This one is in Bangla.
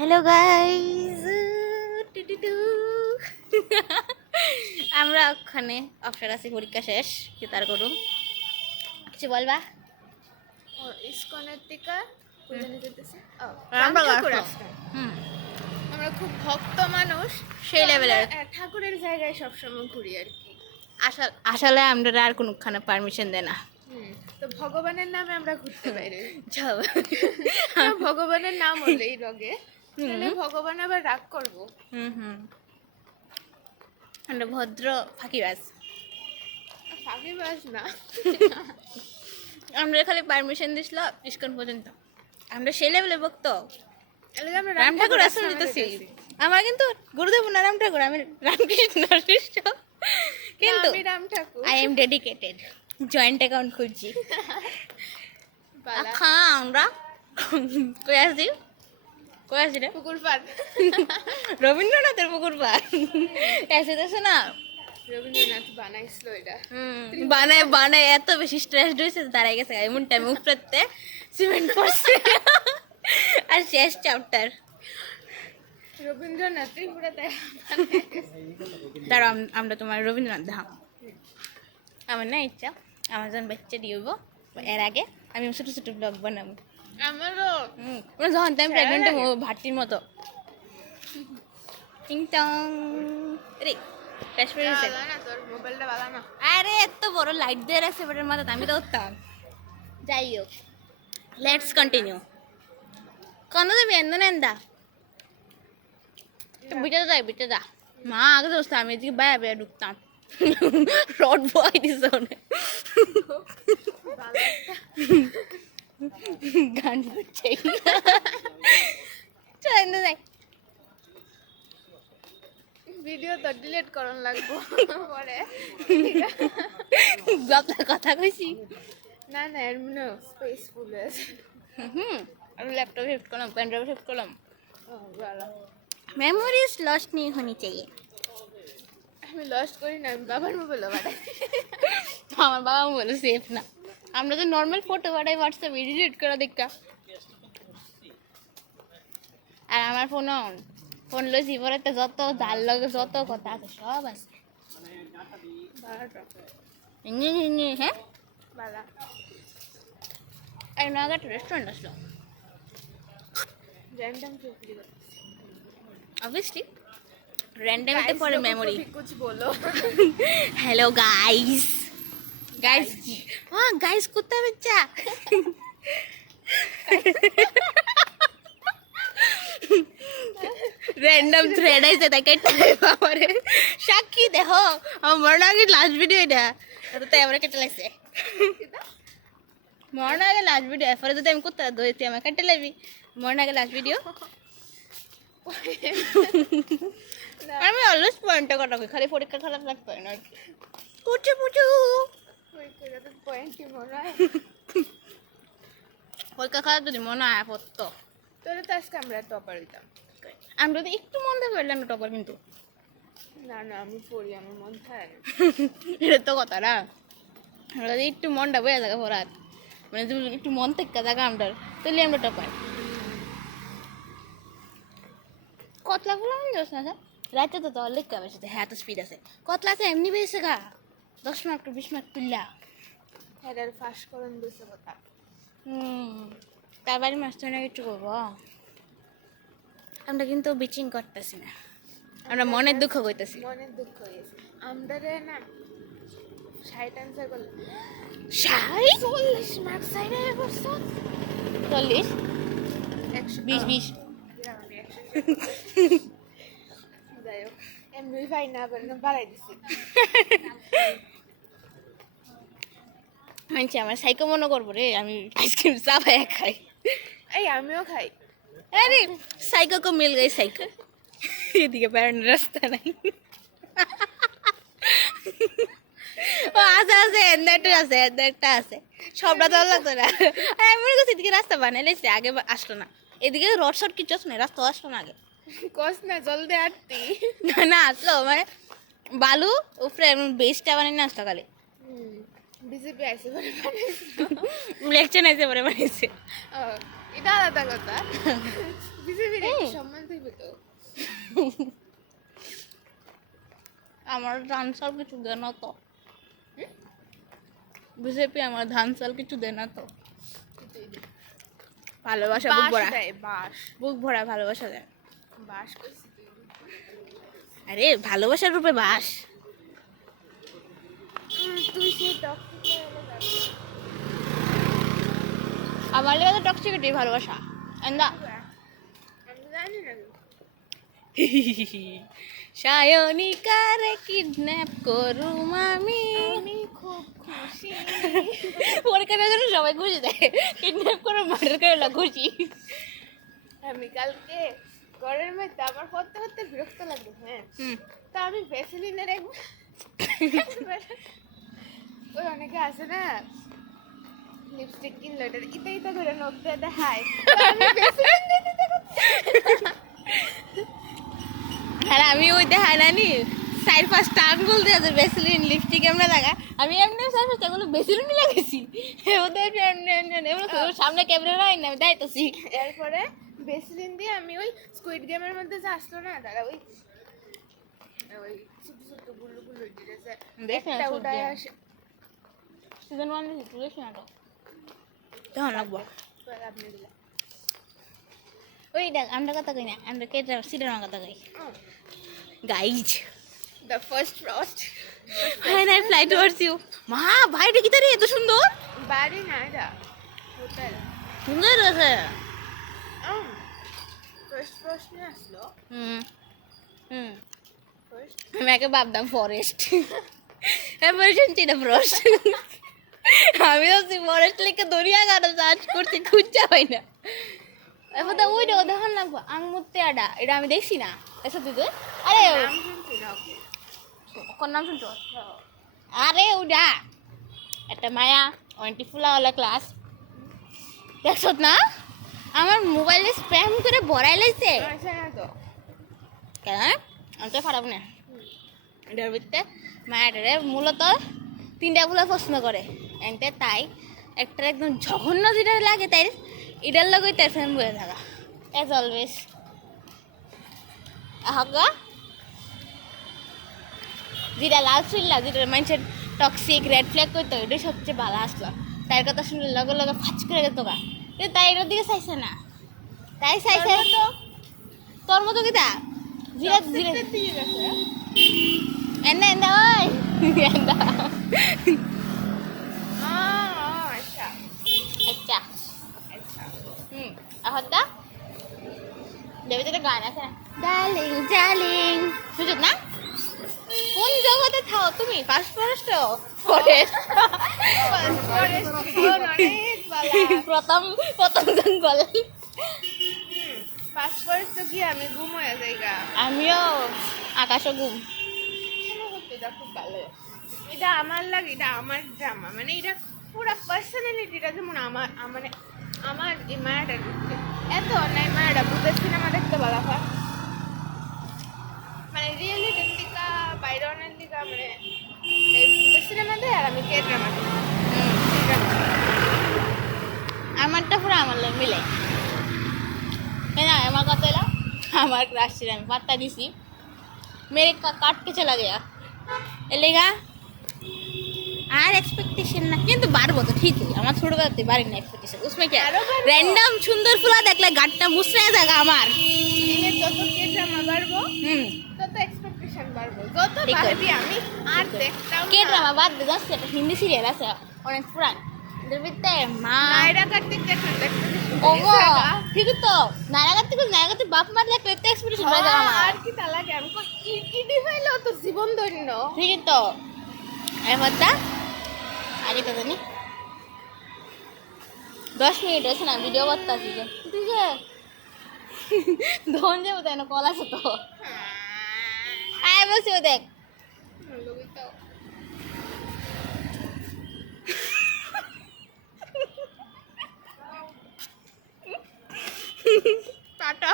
হ্যালো গাইজ, আমরা ওখানে অবসর আছি, পরীক্ষা শেষ। কি তার করুম কিছু বলবা? ও ইসকনের টিকা কোথায় যেতেছে? ও আমরা ঠাকুর আসলাম। আসলাম। হুম, আমরা খুব ভক্ত মানুষ, সেই তো আমরা, লেভেলের। ঠাকুরের জায়গায় সবসময় ঘুরি আর কি। আসলে আমরা আর কোনোখানে পারমিশন দেয় না। তো ভগবানের নামে আমরা ঘুরতে বাইরে। যাও। ভগবানের নাম হলেই লগে, তাহলে ভগবান আবার রাগ করবো। হুম, আমরা ভদ্র ফাঁকিবাজ। ফাঁকিবাজ না। আমরা খালি পারমিশন দিছিল ইস্কন পর্যন্ত। আমরা সেই লেভেলে ভক্ত। তাহলে আমরা রাম ঠাকুর আশ্রম যেতেছি। আমার কিন্তু গুরুদেব না রাম ঠাকুর, আমি রামকৃষ্ণ শিষ্য। কিন্তু আমি Ram Thakur. I am dedicated. Joint account খুঁজছি। বালা আমরা কই আসছি রে? পুকুর পাড়। রবীন্দ্রনাথের পুকুর পাড়। এসে দেশে না রবীন্দ্রনাথ বানাইছিল এটা। বানায় বানায় এত বেশি স্ট্রেস হয়েছে, দাঁড়াই গেছে এমন টাইমে উপরেতে সিমেন্ট পড়ছে। আর শেষ চ্যাপ্টার। রবীন্দ্রনাথ ত্রিপুরা তাই দাঁড়াও, আমরা তোমার রবীন্দ্রনাথ দেখা। আমার না ইচ্ছা আমাজন বাচ্চা দিব, এর আগে আমি ছোট ছোট ব্লগ বানাবো। আমারও যখন টাইম প্রেগনেন্ট ভাটির মতো। টিং টং রে ফ্রেশ ফ্রেশ। বালা না, তোর মোবাইলটা বালা না। আরে এত বড় লাইট দিয়ে রাখছে বেটার মাথাতে, আমি তো উঠতাম। যাই হোক, লেটস কন্টিনিউ। কোন দেবে এন্দা বিটা দা মা আগে দোস্ত আমি এদিকে বায়া বায়া ঢুকতাম। রড বয় দিস গান করছে। চল এন্দা যাই। ভিডিও তো ডিলিট করন লাগবো পরে। গপটা কথা কইছি। না না, এর মনে স্পেস ফুল আছে। আমি लैपटॉप शिफ्ट करना, पेन ड्राइव शिफ्ट करना। ও বালা, मेमोरीज लॉस्ट नहीं होनी चाहिए। আমি লস্ট করি না, আমি বাবার মোবাইল বাড়াই। আমার বাবা বলে সেফ না, আমরা তো নর্মাল ফটো পাঠাই হোয়াটসঅ্যাপ এডিট করে দেখা। আর আমার ফোন লইছি পরে তো যত জাল লগে যত কথা আছে সব আছে। বালাটা হ্যাঁ, বালা। এক নাগাট রেস্টুরেন্ট আসলো র্যান্ডম চুপলি অবভিয়াসলি র্যান্ডমতে পরে মেমোরি। कुछ बोलो। हेलो गाइस, हाँ गाइस कुत्ता बच्चा। रैंडम थ्रेड है সেটা কেটে আমারে সাক্ষী দেখো আমার মরণ আগে লাস্ট ভিডিও এটা তো আমরা কেটে লাগছে। মরণ আগে লাস্ট ভিডিও এরপরে যদি আমি কুত্তা দইতে আমার কেটে লাগবি। মরণ আগে লাস্ট ভিডিও আমি অলওয়েজ পয়েন্টটা কথা কই, খালি পরীক্ষা খারাপ লাগবে না। পুচু পুচু ওই করে তো পয়েন্টই মনে হয়। পরীক্ষা খারাপ যদি মনে হয় পড়তো, তোরে তো আজকে আমরা টপার দিতাম। আমি যদি একটু মন দিয়ে পড়লাম না টপার, কিন্তু না না, আমি পড়ি, আমার মন থাকে না। এটা তো কথা না। আমরা যদি একটু মনটা বয়ে থাকা পড়ার, মানে যদি একটু মন থেকে থাকা আমটার, তাহলে আমরা টপার। কতলা ফুল আমি যাস না রাতে তো তোর লেখা বেশি, হ্যাঁ তো স্পিড আছে। কতলা আছে এমনি বেশি গা 10 মার্ক 20 মার্ক তুললা। হেডার ফাঁস করেন দুশো কথা। তার বাড়ি মাস্টার না কিছু করবো। আমরা কিন্তু বিচিং করতেছি না, আমরা মনের দুঃখ করতেছি। মনের দুঃখ হয়েছে আমরা রে না। 60 আনসার করলে 40 মার্ক সাইডে করছো। 40 100 20 আমি 100 যাই হোক, এমনি ভাই না বাড়াই দিছি। আচ্ছা আমার সাইকো মনে করবো রে, আমি আইসক্রিম চাপাই খাই। এই আমিও খাই। আরে সাইকো কো মিল গই সাইকো। এদিকে বেড়ানোর রাস্তা নাই। ও আছে আছে একটা আছে সবটা তো লাগতো না। আমি মনে করছি এদিকে রাস্তা বানাই লেছে, আগে আসলো না। এদিকে রড শট কিছু আসলো না, রাস্তা আসলো না আগে। কস না জলদি আটতি। না আসলো মানে বালু উপরে বেসটা বানাই না আসলো কালে। বিজেপি আইসে বলে বানাইছিল। লেকচার নাইছে পরে বানাইছে। ও এটা আলাদা কথা বিজেপির একটু সম্মান দিবে তো আমার ধান চাল কিছু দেয় না তো বিজেপি আমার ধান চাল কিছু দেয় না তো ভালোবাসা বুক বাস ভরা দেয় বাস বুক ভরা ভালোবাসা দেয় বাস কইছি তুই। আরে ভালোবাসার রূপে বাস তুই সেই টপিকে আমার লেগে তো টক্সিকিটি ভালোবাসা এন্দা আমি জানি না সায়নিকারে কিডন্যাপ করুম আমি আমি খুব খুশি পরীক্ষার জন্য সবাই খুশি দেয় কিডন্যাপ করে মার্ডার করে না খুশি আমি কালকে ঘরের মধ্যে আমার করতে করতে বিরক্ত লাগলো হ্যাঁ হুম তা আমি ভ্যাসলিনের ওই অনেকে আছে না লিপস্টিক কিনলো এটা ইতা ইতা করে নখ দিয়ে দেখায় তা আমি ভ্যাসলিন দিতে আর আমি ওই দেখাই নানি 4-5টা আঙ্গুল দিয়ে আছে বেসিলিন লিপস্টিক এমনি লাগা আমি এমনি 4-5টা আঙ্গুল বেসিলিনই লাগাইছি ওদের সামনে ক্যামেরা নাই না আমি দাইতেছি এরপরে ভ্যাসলিন দিয়ে আমি ওই স্কুইড গেমের মধ্যে যে আসলো না তারা ওই ওই ছোট ছোট গুলো গুলো দিয়েছে দেখি না, একটা সব উঠায় দিয়ে। আসে সিজন 1 দেখি তুই দেখি না তো তখন লাগবো পরে আপনি দিলা ওই দেখ আমরা কথা কই না আমরা কেটে সিনেমা কথা কই guys the first frost when I fly towards you মা ভাইটা কি তারে এত সুন্দর বাড়ি না এটা হোটেল সুন্দর আছে ফার্স্ট ফ্রস্ট নিয়ে আসলো হুম হুম ফার্স্ট আমি আগে ভাবতাম ফরেস্ট এবার শুনছি না ফরেস্ট আমি ভাবছি ফরেস্ট লিখে দরিয়া গাড়া সার্চ করছি খুঁজতে হয় না এবার তো ওইটা দেখান লাগবো আংমুত্তে আডা এটা আমি দেখছি না এসে তুই আরে নাম শুনছি না ওকে কোন নাম শুনছো আরে ওটা একটা মায়া ওয়ান্টি ফুলাওয়ালা ক্লাস দেখছ না আমার মোবাইলে স্প্যাম করে ভরাই লাইছে আচ্ছা না তো কেন আমি তো খারাপ না এটার ভিতরে মায়াটারে মূলত 3টা ফুলা পছন্দ করে এনতে তাই একটা একদম জঘন্য যেটা লাগে তাই এটার লগেই তার ফ্রেন্ড বয়ে থাকা এজ অলওয়েজ আহগা যেটা লাল শুনলা যেটা মানুষের টক্সিক রেড ফ্ল্যাগ করতো এটাই সবচেয়ে ভালো আসলো তার কথা শুনলে লগে লগে ফাঁচ করে যেত গা কিন্তু তাই এটার দিকে চাইছে না তাই চাইছে তোর মতো কিতা জিরা জিরা ঠিক আছে এন্দা এন্দা ওই এন্দা আচ্ছা আচ্ছা আচ্ছা আহদা দেবে তো গান আছে না ডার্লিং ডার্লিং বুঝত না কোন জগতে থাও তুমি ফার্স্ট ফরেস্ট ফরেস্ট প্রথম প্রথম জঙ্গল পাসপোর্ট তো কি আমি ঘুম হয়ে যাই গা আমিও আকাশও ঘুম এটা খুব ভালো এটা আমার লাগে এটা আমার ড্রামা মানে এটা পুরো পার্সোনালিটিটা যেমন আমার মানে আমার এই মায়াটা ঢুকছে এত অন্যায় মায়াটা ভূতের সিনেমা দেখতে বলা হয় মানে রিয়েলিটির দিকা বাইরনের দিকা মানে এই ভূতের সিনেমা দেয় আর আমি কে ড্রামা আমারটা পুরো আমার লাগে মিলে না আমার কথা এলো আমার ক্রাশ ছিল আমি পাত্তা দিছি मेरे काट के चला गया এলেগা আর এক্সপেকটেশন না কিন্তু বাড়বো তো ঠিকই আমার ছোটবেলাতে বাড়ি না এক্সপেকটেশন उसमें क्या रैंडम সুন্দর ফুলা দেখলে গাটটা মুছড়ে যাবে আমার দিনে যত কে ড্রামা বাড়বো হুম তত এক্সপেকটেশন বাড়বো যত ঠিক আছে। বাড়বি আমি আর দেখতাম কে ড্রামা বাদ দে যাচ্ছে একটা হিন্দি সিরিয়াল আছে অনেক পুরান এদের ভিতরে মা নায়রা কার্তিক দেখতে দেখতে ওগো ঠিকই তো নায়রাগাতে বাপ মার দেখলে তো এক্সপেকটেশন হয়ে যাবে আমার আর কি তা লাগে আমি কই ইডি হইলো তো জীবন ধন্য ঠিকই তো এবার দা আগে তো জানি 10 মিনিট হয়েছে না ভিডিও করতে আসি যে তুই যে ধন যাবো তাই না কল আছে তো আয় বলছি ও দেখ টাটা